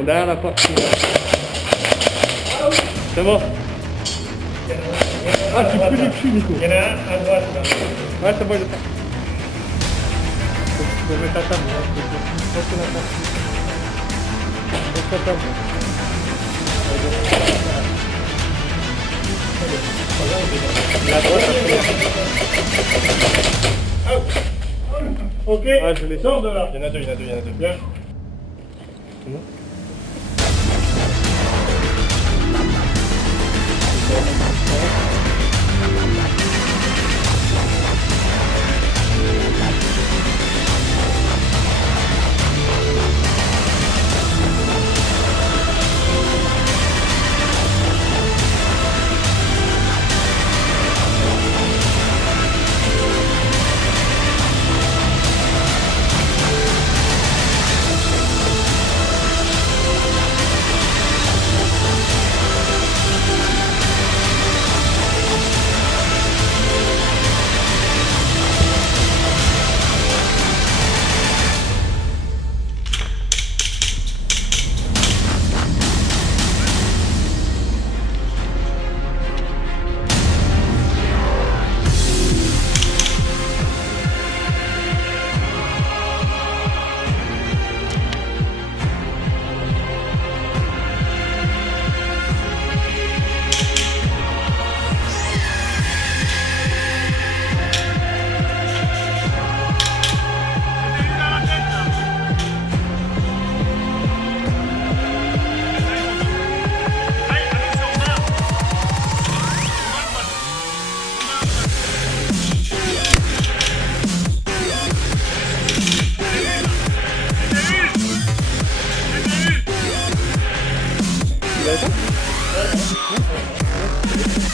sont derrière la porte. C'est bon. Ah, tu peux du cul, Nico. Il y en a un à droite là. Ouais, c'est bon, il est parti. Faut mettre la table. Faut la table. Faut la table. La droite, Ok, ouais, je l'ai. sors de là. Il y en a deux, il y en a deux, il y en a deux. Bien. C'est bon. Tu l'as éteint ? Ouais.